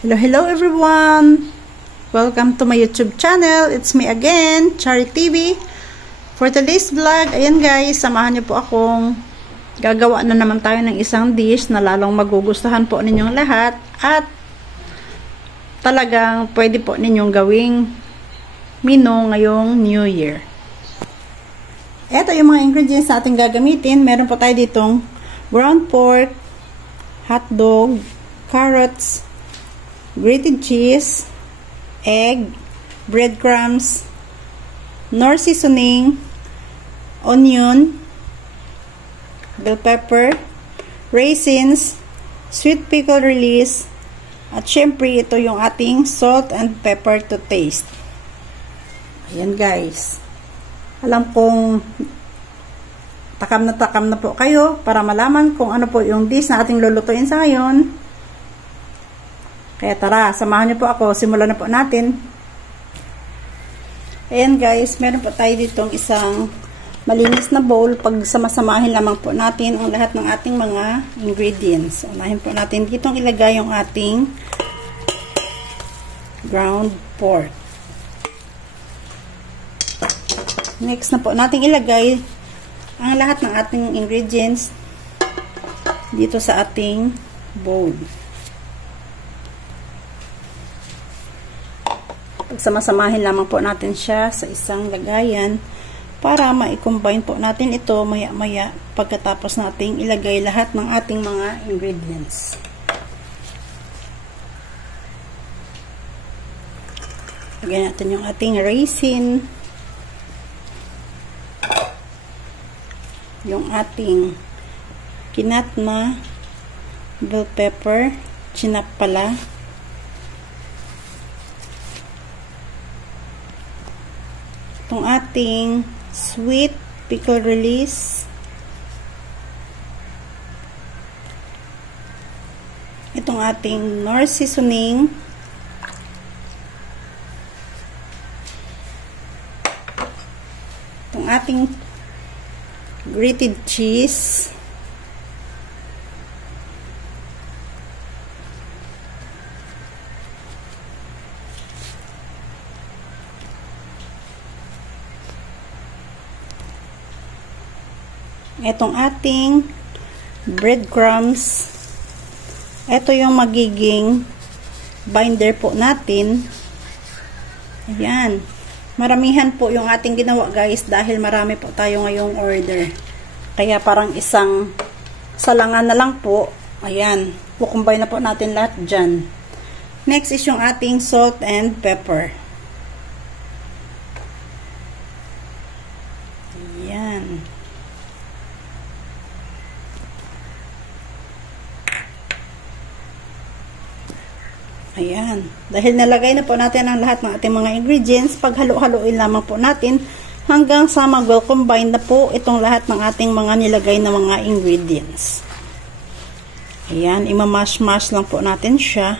Hello everyone! Welcome to my YouTube channel. It's me again, Chari TV. For today's vlog, ayan guys, samahan niyo po akong gagawa na naman tayo ng isang dish na lalong magugustuhan po ninyong lahat at talagang pwede po ninyong gawing menu ngayong New Year. Ito yung mga ingredients na ating gagamitin. Meron po tayo ditong ground pork, hotdog, carrots, grated cheese, egg, breadcrumbs, nor seasoning, onion, bell pepper, raisins, sweet pickle release, at syempre ito yung ating salt and pepper to taste. Ayan guys. Alam kong takam na po kayo para malaman kung ano po yung dish na ating lulutuin sa ngayon. Kaya tara, samahan niyo po ako. Simulan na po natin. Ayan guys, meron po tayo ditong isang malinis na bowl. Pag samasamahin lamang po natin ang lahat ng ating mga ingredients. Unahin po natin ditong ilagay yung ating ground pork. Next na po natin ilagay ang lahat ng ating ingredients dito sa ating bowl. Pagsamasamahin lamang po natin siya sa isang lagayan para ma-combine po natin ito maya-maya pagkatapos nating ilagay lahat ng ating mga ingredients. Lagyan natin yung ating raisin, yung ating kinat na bell pepper, chinap pala, itong ating sweet pickle release, itong ating nor seasoning, itong ating grated cheese, itong ating breadcrumbs. Ito yung magiging binder po natin. Ayan. Maramihan po yung ating ginawa guys dahil marami po tayo ngayong order. Kaya parang isang salangan na lang po. Ayan. Kukumbay na po natin lahat dyan. Next is yung ating salt and pepper. Ayan. Ayan. Dahil nalagay na po natin ang lahat ng ating mga ingredients, paghalo-haloin lamang po natin hanggang sa mag-combine na po itong lahat ng ating mga nilagay na mga ingredients. Ayan. Imamash-mash lang po natin siya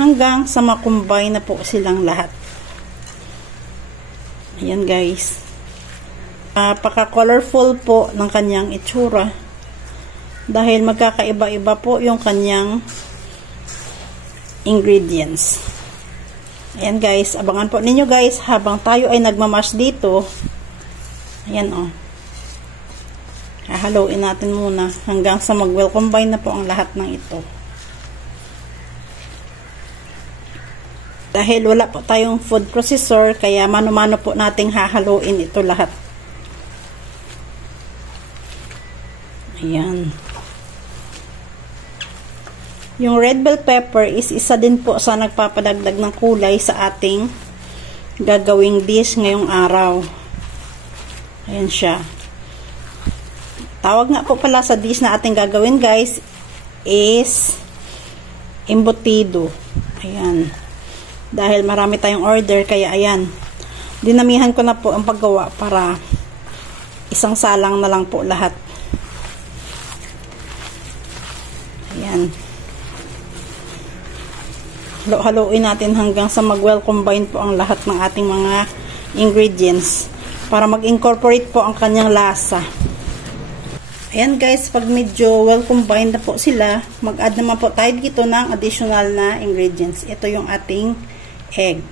hanggang sa makombine na po silang lahat. Ayan guys. Paka-colorful po ng kanyang itsura dahil magkakaiba-iba po yung kanyang ingredients. Ayan guys, abangan po ninyo guys habang tayo ay nagmamash dito. Ayan o. Hahaluin natin muna hanggang sa mag-well combine na po ang lahat ng ito. Dahil wala po tayong food processor, kaya mano-mano po nating hahaluin ito lahat. Ayan. Yung red bell pepper is isa din po sa nagpapadagdag ng kulay sa ating gagawing dish ngayong araw. Ayan siya. Tawag nga po pala sa dish na ating gagawin guys is embutido. Ayan. Dahil marami tayong order kaya ayan. Dinamihan ko na po ang paggawa para isang salang na lang po lahat. Ayan. Halo-haloin natin hanggang sa mag-well combine po ang lahat ng ating mga ingredients para mag-incorporate po ang kanyang lasa. Ayan guys, pag medyo well combined na po sila, mag-add naman po tayo dito ng additional na ingredients. Ito yung ating egg.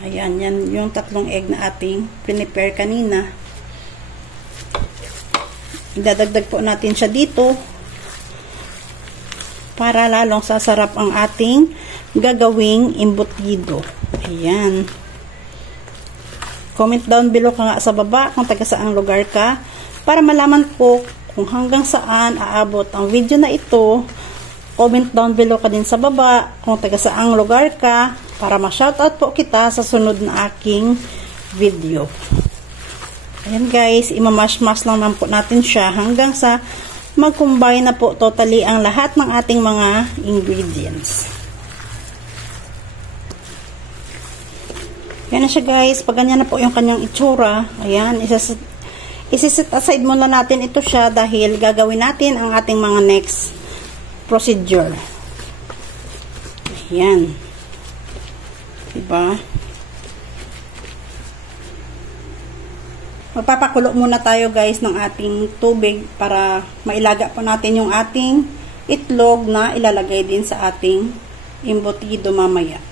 Ayan, yan yung 3 egg na ating prepare kanina. Idadagdag po natin siya dito para lalong sasarap ang ating gagawing embutido. Ayan. Comment down below ka nga sa baba kung taga saang lugar ka para malaman ko kung hanggang saan aabot ang video na ito. Comment down below ka din sa baba kung taga saang lugar ka para ma-shoutout po kita sa sunod na aking video. Ayan guys, imamash-mash lang naman po natin siya hanggang sa mag-combine na po totally ang lahat ng ating mga ingredients. Yan na siya guys, pag ganyan na po yung kanyang itsura, ayan, isisit aside muna natin ito siya dahil gagawin natin ang ating mga next procedure. Ayan. Diba? Magpapakulo muna tayo guys ng ating tubig para mailaga po natin yung ating itlog na ilalagay din sa ating embutido mamaya.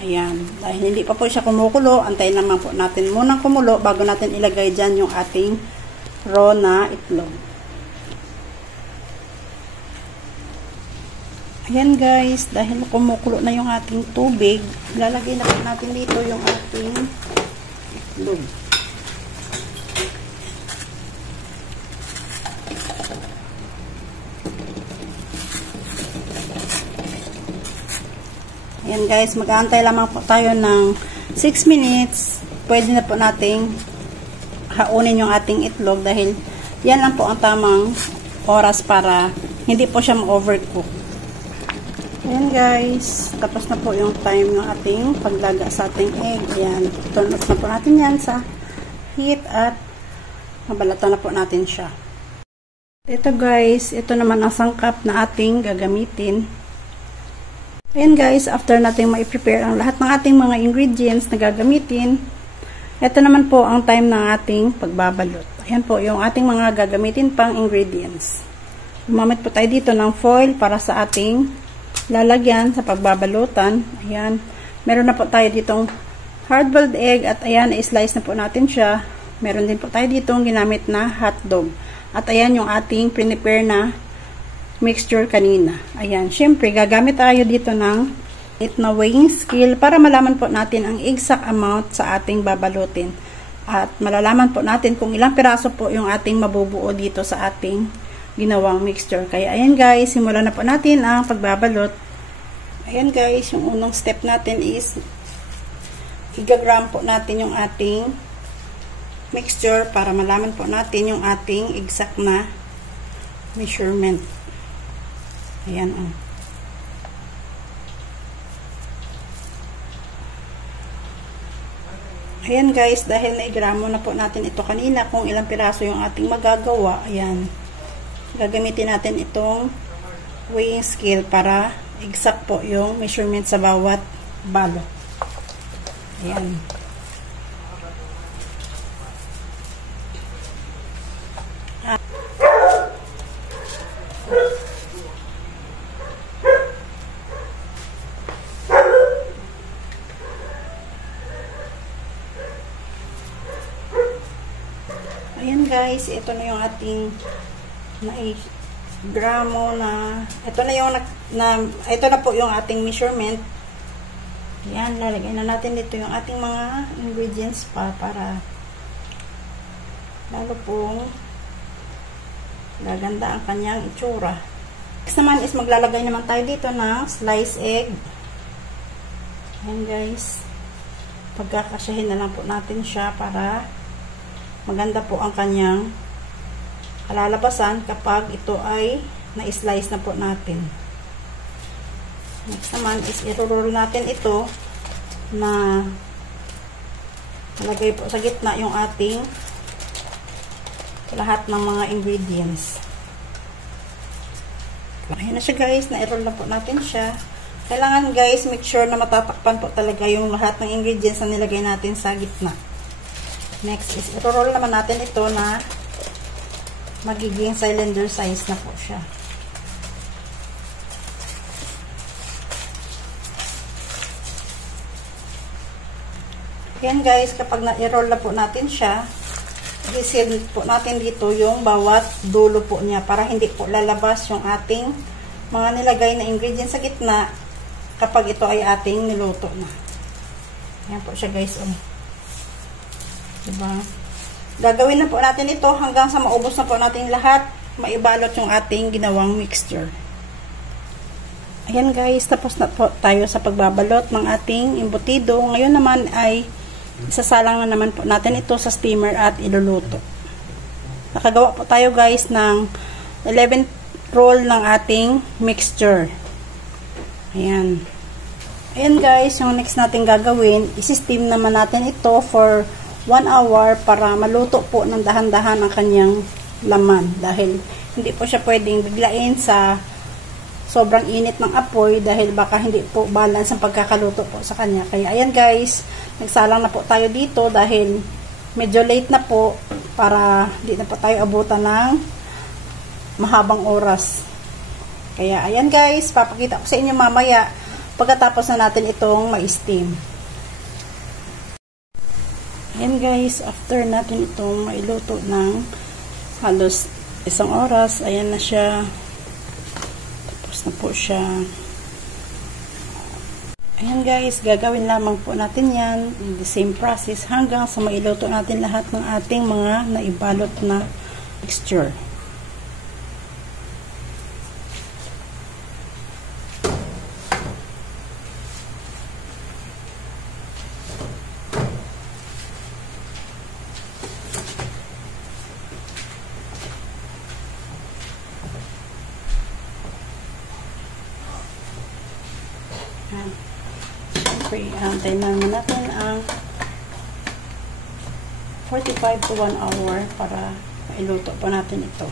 Ayan. Dahil hindi pa po siya kumukulo, antayin naman po natin munang kumulo bago natin ilagay dyan yung ating raw na itlog. Ayan guys, dahil kumukulo na yung ating tubig, ilalagay na po natin dito yung ating itlog. Ayan guys, mag-aantay lamang po tayo ng 6 minutes. Pwede na po nating haunin yung ating itlog dahil yan lang po ang tamang oras para hindi po siya ma-overcook. Ayan guys, tapos na po yung time ng ating paglaga sa ating egg. Ayan, turn off na po natin yan sa heat at mabalatan na po natin siya. Ito guys, ito naman ang sangkap na ating gagamitin. Ayan guys, after natin ma-prepare ang lahat ng ating mga ingredients na gagamitin, ito naman po ang time ng ating pagbabalot. Ayan po yung ating mga gagamitin pang ingredients. Gumamit po tayo dito ng foil para sa ating lalagyan sa pagbabalutan. Ayan, meron na po tayo ditong hard-boiled egg at ayan, i-slice na po natin siya. Meron din po tayo ditong ginamit na hotdog. At ayan yung ating prepare na mixture kanina. Ayan, syempre gagamit tayo dito ng na weighing scale para malaman po natin ang exact amount sa ating babalutin. At malalaman po natin kung ilang piraso po yung ating mabubuo dito sa ating ginawang mixture. Kaya ayan guys, simulan na po natin ang pagbabalot. Ayan guys, yung unang step natin is i-gram po natin yung ating mixture para malaman po natin yung ating exact na measurement. Ayan o. Ayan guys, dahil naigramo na po natin ito kanina kung ilang piraso yung ating magagawa. Ayan. Gagamitin natin itong weighing scale para exact po yung measurement sa bawat balot. Ayan. Ayan guys, ito na yung ating gramo na ito na po yung ating measurement. Ayan, lalagay na natin dito yung ating mga ingredients para lalo pong gaganda ang kanyang itsura. Next naman is maglalagay naman tayo dito ng sliced egg. Ayan guys, pagkakasyahin na lang po natin siya para maganda po ang kanyang kalalabasan kapag ito ay na-slice na po natin. Next naman is i-roll natin ito na nalagay po sa gitna yung ating lahat ng mga ingredients. Ayan na siya guys, na-roll na po natin siya. Kailangan guys, make sure na matatakpan po talaga yung lahat ng ingredients na nilagay natin sa gitna. Next is i-roll naman natin ito na magiging cylinder size na po siya. Yan guys, kapag na-roll na po natin siya, i-seal po natin dito yung bawat dulo po niya para hindi po lalabas yung ating mga nilagay na ingredients sa gitna kapag ito ay ating niluto na. Yan po siya guys. Oh. Diba? Gagawin na po natin ito hanggang sa maubos na po natin lahat, maibalot yung ating ginawang mixture. Ayan guys, tapos na po tayo sa pagbabalot ng ating embutido. Ngayon naman ay isasalang na naman po natin ito sa steamer at iluluto. Nakagawa po tayo guys ng 11 roll ng ating mixture. Ayan. Ayan guys, yung next natin gagawin, isi-steam naman natin ito for 1 hour para maluto po ng dahan-dahan ang kanyang laman. Dahil hindi po siya pwedeng biglain sa sobrang init ng apoy dahil baka hindi po balance ang pagkakaluto po sa kanya. Kaya ayan guys, nagsalang na po tayo dito dahil medyo late na po para hindi na po tayo abutan ng mahabang oras. Kaya ayan guys, papakita ko sa inyo mamaya pagkatapos na natin itong ma-steam. Ayan guys, after natin itong mailuto ng halos 1 oras, ayan na siya. Na po siya. Ayan guys, gagawin lamang po natin yan in the same process hanggang sa mailuto natin lahat ng ating mga naibalot na mixture. Antay naman natin ang 45 to 1 hour para mailuto po natin ito.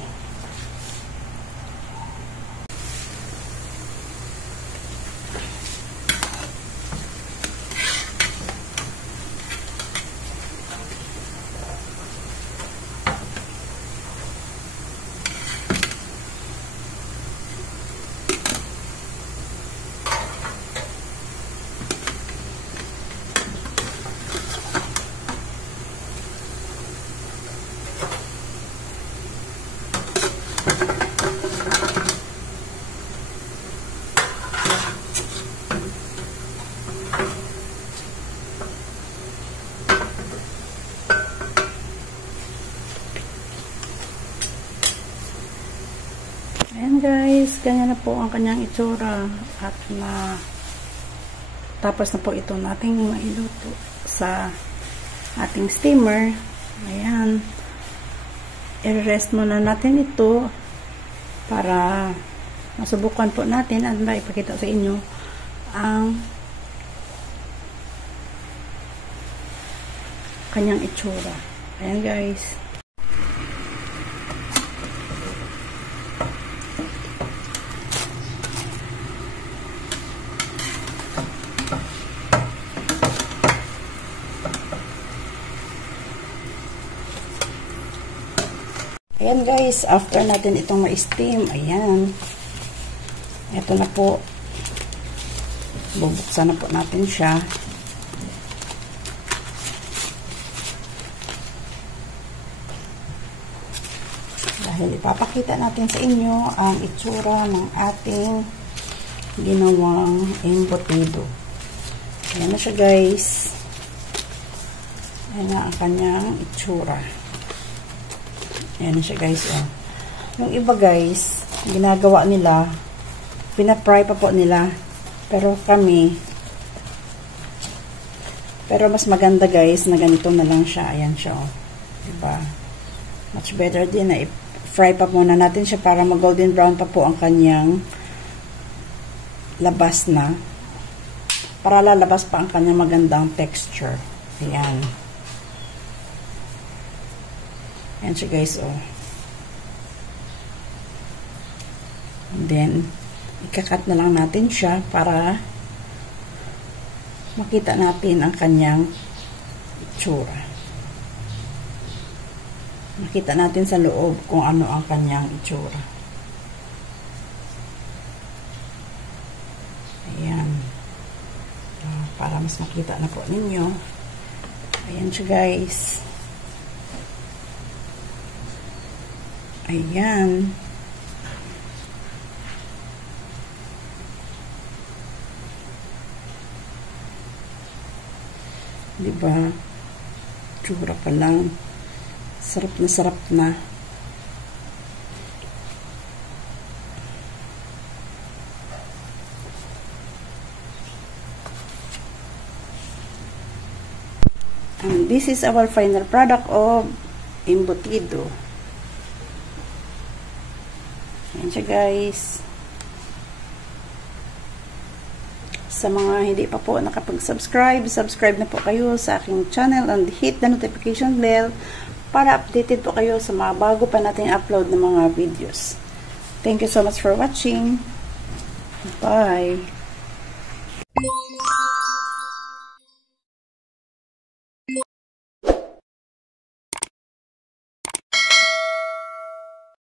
Ayan guys, ganyan na po ang kanyang itsura at tapos na po ito nating mailuto sa ating steamer. Ayan, i-rest muna natin ito para masubukan po natin at maipakita sa inyo ang kanyang itsura. Ayan guys. Ayan guys, after natin itong ma-steam, ayan. Ito na po. Bubuksan na po natin siya. Dahil ipapakita natin sa inyo ang itsura ng ating ginawang embutido. Ayan na siya guys. Ayan na ang kanyang itsura. Ayan na siya guys. Oh. Yung iba guys, ginagawa nila, pinapry pa po nila. Pero mas maganda guys na ganito na lang siya. Ayan siya. Oh. Diba? Much better din na i-fry pa muna natin siya para mag-golden brown pa po ang kanyang labas na. Para lalabas pa ang kanyang magandang texture. Ayan. Ayan siya guys, oh. And then, ikakat na lang natin siya para makita natin ang kanyang itsura. Makita natin sa loob kung ano ang kanyang itsura. Ayan. Para mas makita na po ninyo. Ayan siya, guys. Ayan. Diba? Tsura pa lang. Sarap na sarap na. And this is our final product of embutido. Ayan siya, guys. Sa mga hindi pa po nakapag-subscribe, subscribe na po kayo sa aking channel and hit the notification bell para updated po kayo sa mga bago pa nating upload ng mga videos. Thank you so much for watching. Bye!